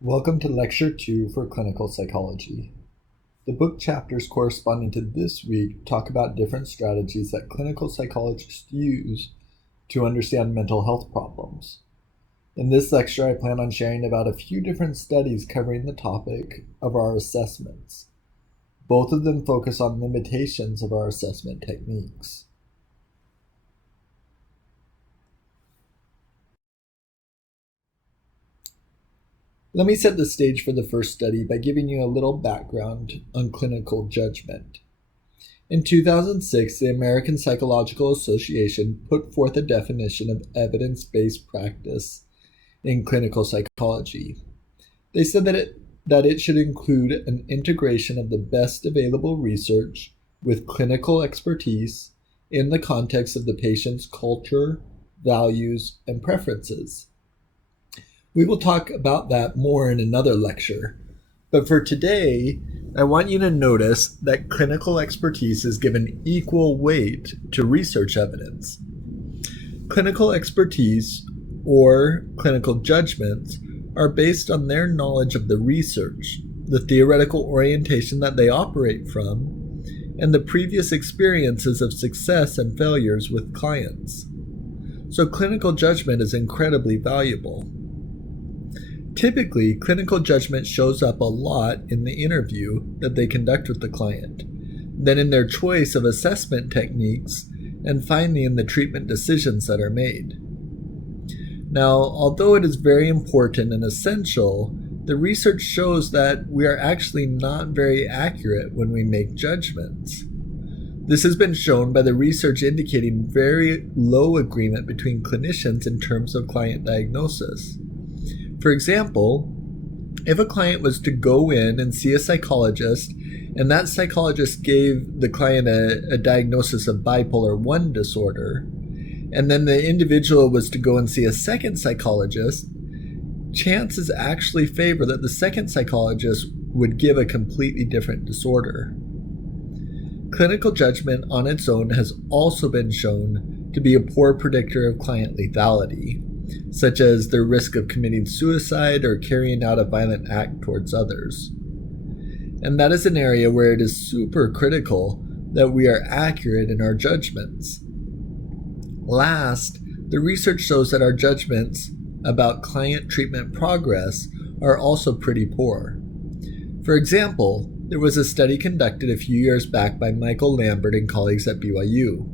Welcome to Lecture 2 for Clinical Psychology. The book chapters corresponding to this week talk about different strategies that clinical psychologists use to understand mental health problems. In this lecture, I plan on sharing about a few different studies covering the topic of our assessments. Both of them focus on limitations of our assessment techniques. Let me set the stage for the first study by giving you a little background on clinical judgment. In 2006, the American Psychological Association put forth a definition of evidence-based practice in clinical psychology. They said that it should include an integration of the best available research with clinical expertise in the context of the patient's culture, values, and preferences. We will talk about that more in another lecture, but for today, I want you to notice that clinical expertise is given equal weight to research evidence. Clinical expertise, or clinical judgments, are based on their knowledge of the research, the theoretical orientation that they operate from, and the previous experiences of success and failures with clients. So clinical judgment is incredibly valuable. Typically, clinical judgment shows up a lot in the interview that they conduct with the client, then in their choice of assessment techniques, and finally in the treatment decisions that are made. Now, although it is very important and essential, the research shows that we are actually not very accurate when we make judgments. This has been shown by the research indicating very low agreement between clinicians in terms of client diagnosis. For example, if a client was to go in and see a psychologist, and that psychologist gave the client a diagnosis of bipolar 1 disorder, and then the individual was to go and see a second psychologist, chances actually favor that the second psychologist would give a completely different disorder. Clinical judgment on its own has also been shown to be a poor predictor of client lethality, such as their risk of committing suicide or carrying out a violent act towards others. And that is an area where it is super critical that we are accurate in our judgments. Last, the research shows that our judgments about client treatment progress are also pretty poor. For example, there was a study conducted a few years back by Michael Lambert and colleagues at BYU.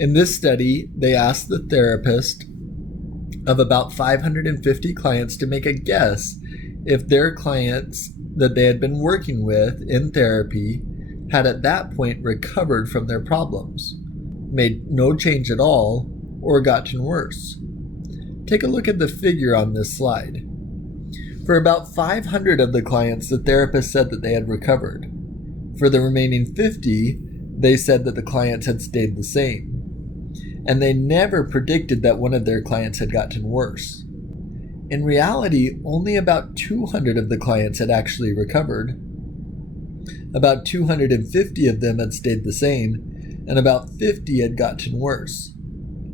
In this study, they asked the therapist of about 550 clients to make a guess if their clients that they had been working with in therapy had at that point recovered from their problems, made no change at all, or gotten worse. Take a look at the figure on this slide. For about 500 of the clients, the therapist said that they had recovered. For the remaining 50, they said that the clients had stayed the same. And they never predicted that one of their clients had gotten worse. In reality, only about 200 of the clients had actually recovered. About 250 of them had stayed the same, and about 50 had gotten worse.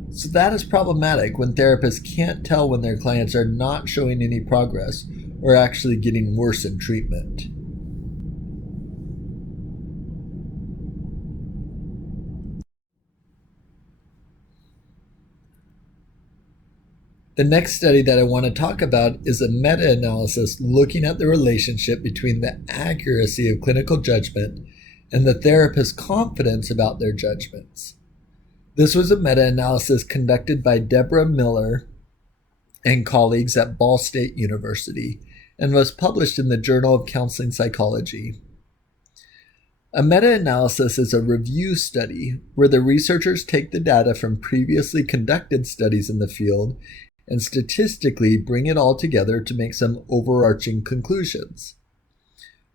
So that is problematic when therapists can't tell when their clients are not showing any progress or actually getting worse in treatment. The next study that I want to talk about is a meta-analysis looking at the relationship between the accuracy of clinical judgment and the therapist's confidence about their judgments. This was a meta-analysis conducted by Deborah Miller and colleagues at Ball State University and was published in the Journal of Counseling Psychology. A meta-analysis is a review study where the researchers take the data from previously conducted studies in the field and statistically bring it all together to make some overarching conclusions.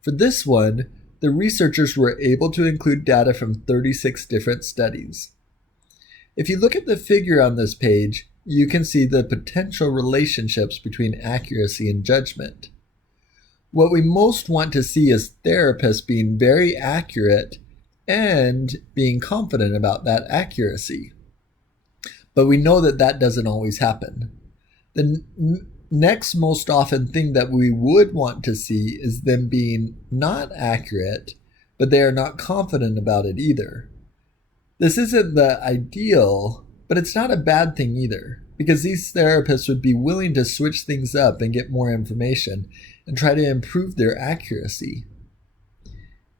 For this one, the researchers were able to include data from 36 different studies. If you look at the figure on this page, you can see the potential relationships between accuracy and judgment. What we most want to see is therapists being very accurate and being confident about that accuracy. But we know that that doesn't always happen. The next most often thing that we would want to see is them being not accurate, but they are not confident about it either. This isn't the ideal, but it's not a bad thing either, because these therapists would be willing to switch things up and get more information and try to improve their accuracy.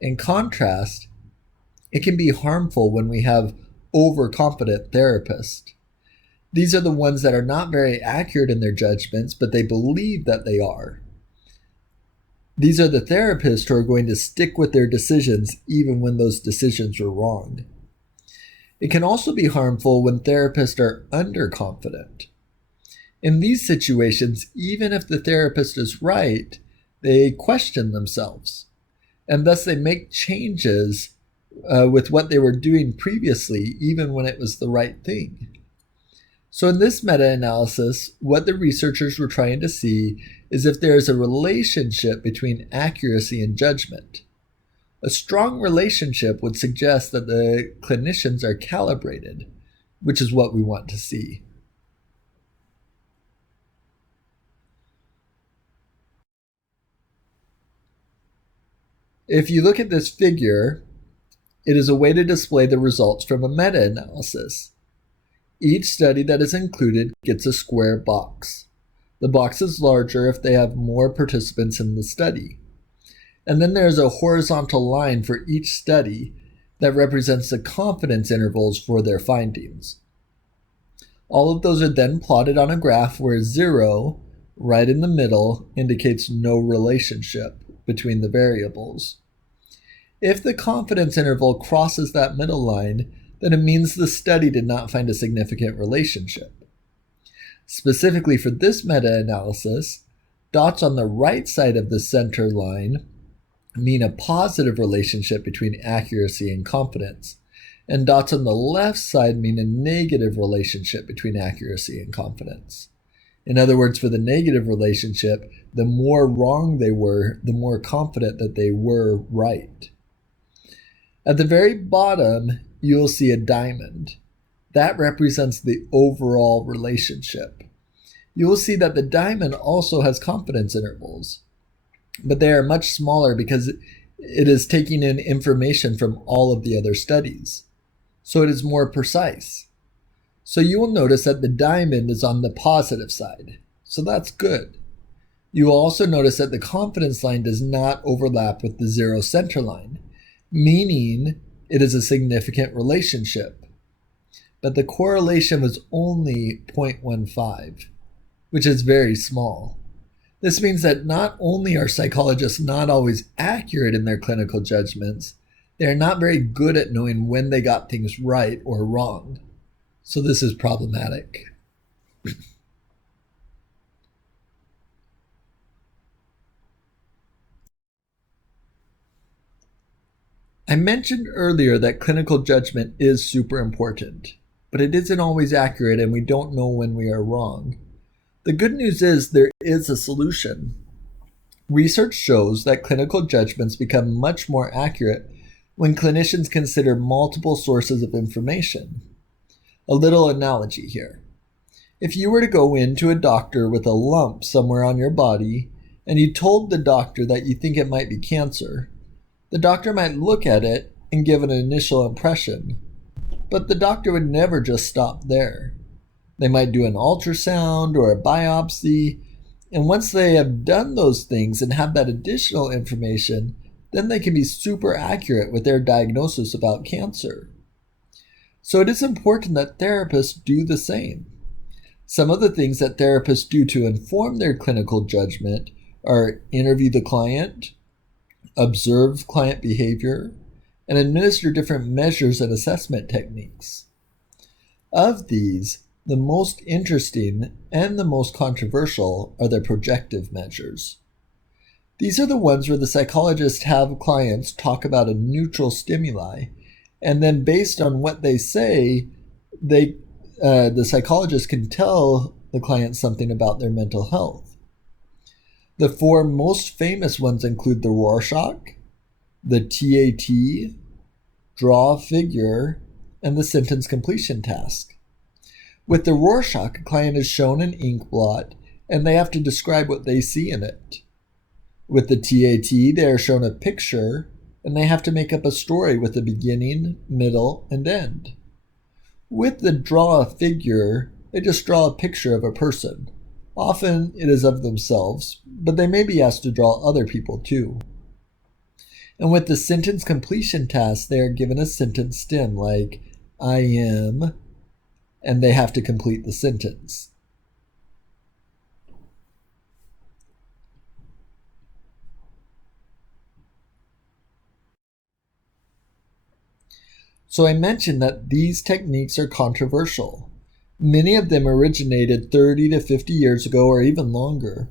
In contrast, it can be harmful when we have overconfident therapists. These are the ones that are not very accurate in their judgments, but they believe that they are. These are the therapists who are going to stick with their decisions even when those decisions are wrong. It can also be harmful when therapists are underconfident. In these situations, even if the therapist is right, they question themselves, and thus they make changes with what they were doing previously, even when it was the right thing. So in this meta-analysis, what the researchers were trying to see is if there is a relationship between accuracy and judgment. A strong relationship would suggest that the clinicians are calibrated, which is what we want to see. If you look at this figure, it is a way to display the results from a meta-analysis. Each study that is included gets a square box. The box is larger if they have more participants in the study. And then there's a horizontal line for each study that represents the confidence intervals for their findings. All of those are then plotted on a graph where 0, right in the middle, indicates no relationship between the variables. If the confidence interval crosses that middle line, then it means the study did not find a significant relationship. Specifically for this meta-analysis, dots on the right side of the center line mean a positive relationship between accuracy and confidence, and dots on the left side mean a negative relationship between accuracy and confidence. In other words, for the negative relationship, the more wrong they were, the more confident that they were right. At the very bottom, you'll see a diamond. That represents the overall relationship. You will see that the diamond also has confidence intervals, but they are much smaller because it is taking in information from all of the other studies. So it is more precise. So you will notice that the diamond is on the positive side. So that's good. You will also notice that the confidence line does not overlap with the 0 center line, meaning it is a significant relationship. But the correlation was only 0.15, which is very small. This means that not only are psychologists not always accurate in their clinical judgments, they are not very good at knowing when they got things right or wrong. So this is problematic. I mentioned earlier that clinical judgment is super important, but it isn't always accurate and we don't know when we are wrong. The good news is there is a solution. Research shows that clinical judgments become much more accurate when clinicians consider multiple sources of information. A little analogy here. If you were to go in to a doctor with a lump somewhere on your body and you told the doctor that you think it might be cancer, the doctor might look at it and give an initial impression, but the doctor would never just stop there. They might do an ultrasound or a biopsy, and once they have done those things and have that additional information, then they can be super accurate with their diagnosis about cancer. So it is important that therapists do the same. Some of the things that therapists do to inform their clinical judgment are interview the client, observe client behavior, and administer different measures and assessment techniques. Of these, the most interesting and the most controversial are the projective measures. These are the ones where the psychologists have clients talk about a neutral stimuli, and then based on what they say, the psychologist can tell the client something about their mental health. The 4 most famous ones include the Rorschach, the TAT, draw a figure, and the sentence completion task. With the Rorschach, a client is shown an ink blot, and they have to describe what they see in it. With the TAT, they are shown a picture, and they have to make up a story with a beginning, middle, and end. With the draw a figure, they just draw a picture of a person. Often it is of themselves, but they may be asked to draw other people too. And with the sentence completion task, they are given a sentence stem like, I am, and they have to complete the sentence. So I mentioned that these techniques are controversial. Many of them originated 30 to 50 years ago or even longer.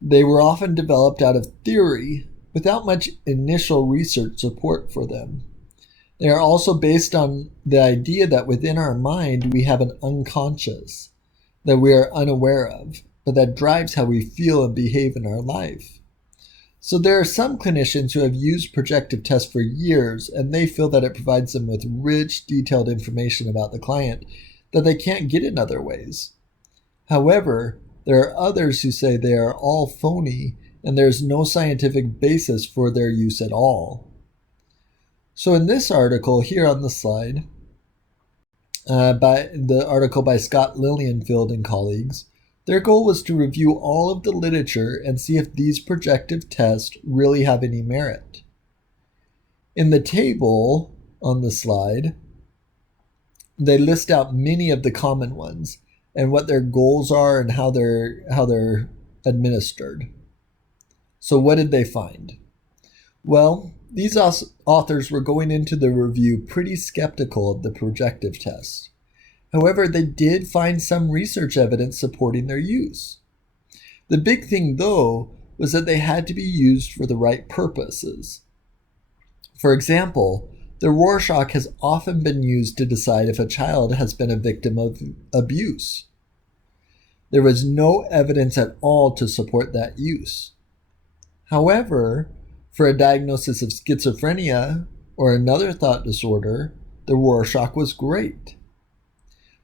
They were often developed out of theory without much initial research support for them. They are also based on the idea that within our mind we have an unconscious that we are unaware of, but that drives how we feel and behave in our life. So there are some clinicians who have used projective tests for years, and they feel that it provides them with rich, detailed information about the client that they can't get in other ways. However, there are others who say they are all phony and there's no scientific basis for their use at all. So in this article here on the slide, by the article by Scott Lilienfeld and colleagues, their goal was to review all of the literature and see if these projective tests really have any merit. In the table on the slide, they list out many of the common ones and what their goals are and how they're administered. So what did they find? Well, these authors were going into the review pretty skeptical of the projective test. However, they did find some research evidence supporting their use. The big thing, though, was that they had to be used for the right purposes. For example, the Rorschach has often been used to decide if a child has been a victim of abuse. There was no evidence at all to support that use. However, for a diagnosis of schizophrenia or another thought disorder, the Rorschach was great.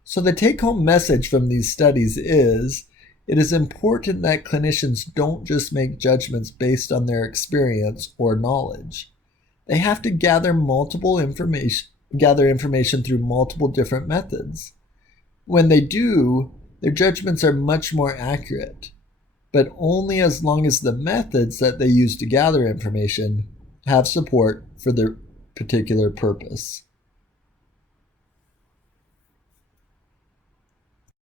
So the take-home message from these studies is, it is important that clinicians don't just make judgments based on their experience or knowledge. They have to gather information through multiple different methods. When they do, their judgments are much more accurate, but only as long as the methods that they use to gather information have support for their particular purpose.